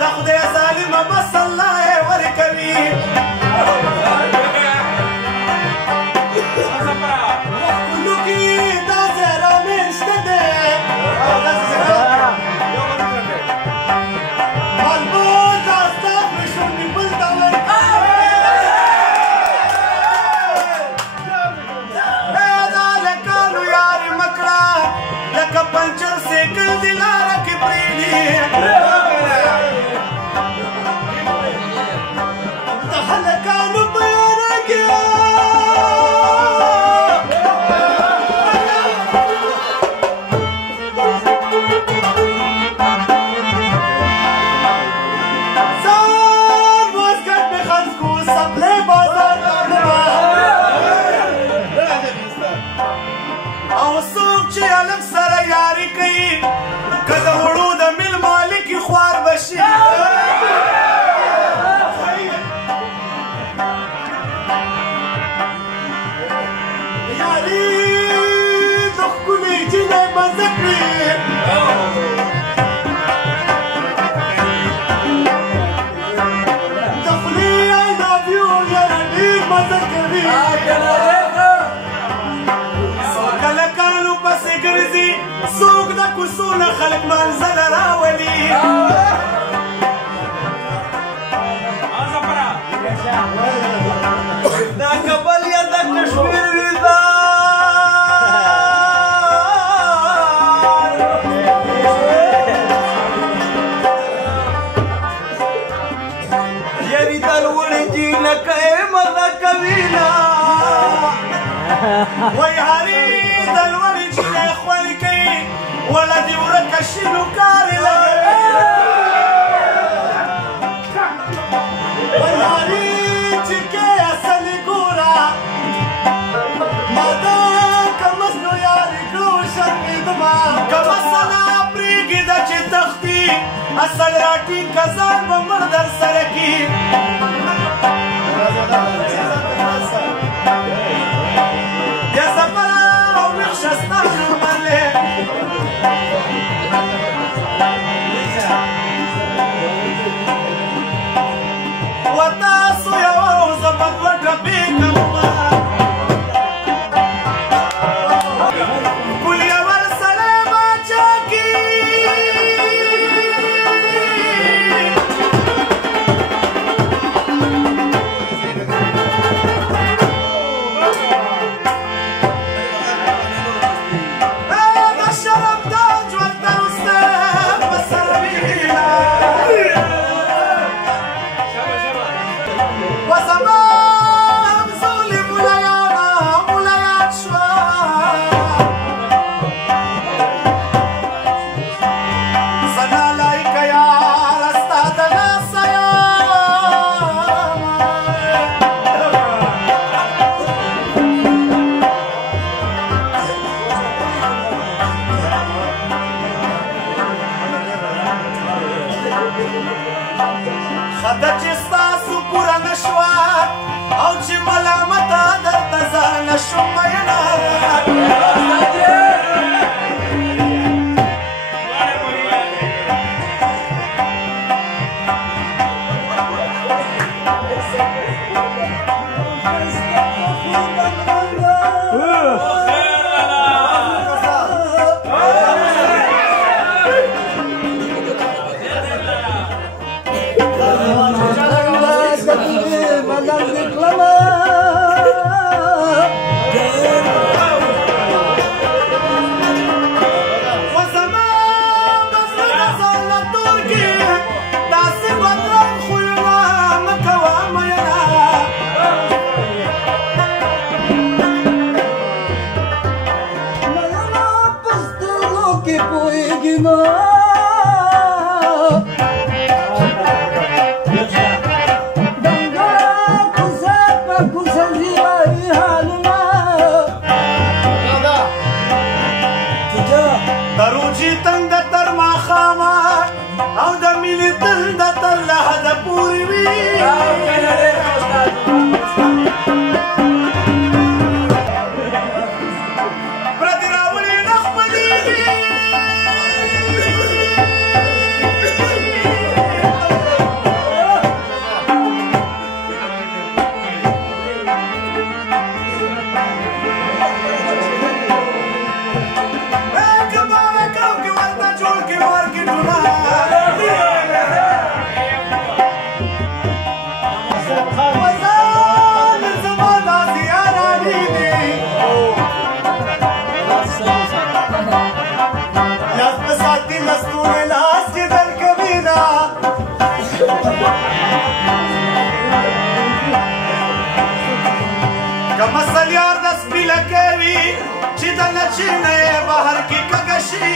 د خدای ظالمه بس الله یې ورکوي علي د ښکلې جینۍ مزه کړي د خولې I love you یاره ډېر مزه کوي څوک کله کالو پسې ګرځي څوک د کوڅو نه خلک منزله راولي دا کابل یا د کشمیر ویزا یاري د لوړې جینکۍ مزه کوي نه وای هري د لوړې جینۍ خوند کوي وله دې ورکه شي نو کار یې لګوي وای هري چې کې اصلي ګوره ما دا کمس نو یاري کړو شرمېدمه که مسله پرېږده چې تښتي اصل راټینګ که ځان به مړ در سره کي بیا سفره او ویښ شه ستا نمبر دی و تاسو یوه زه به دوه ډبې کړمه ګل یور سړی باچا کي د شرف تاج ورته رسته په سر وینه و زما همزولې مولایان شوه زه نالایقه یاره ستا د لاسه خده چې ستاسو پوره نه شوه او چې ملامته درته زه نه شم مینه دروجي تنگ د تر ماښامه او د مینې تل د تر له حده پورې وي پردې راولې نه خپلېږي که مسل یار د سپیله کوي چې د نچینه یې بهر کې کږه شي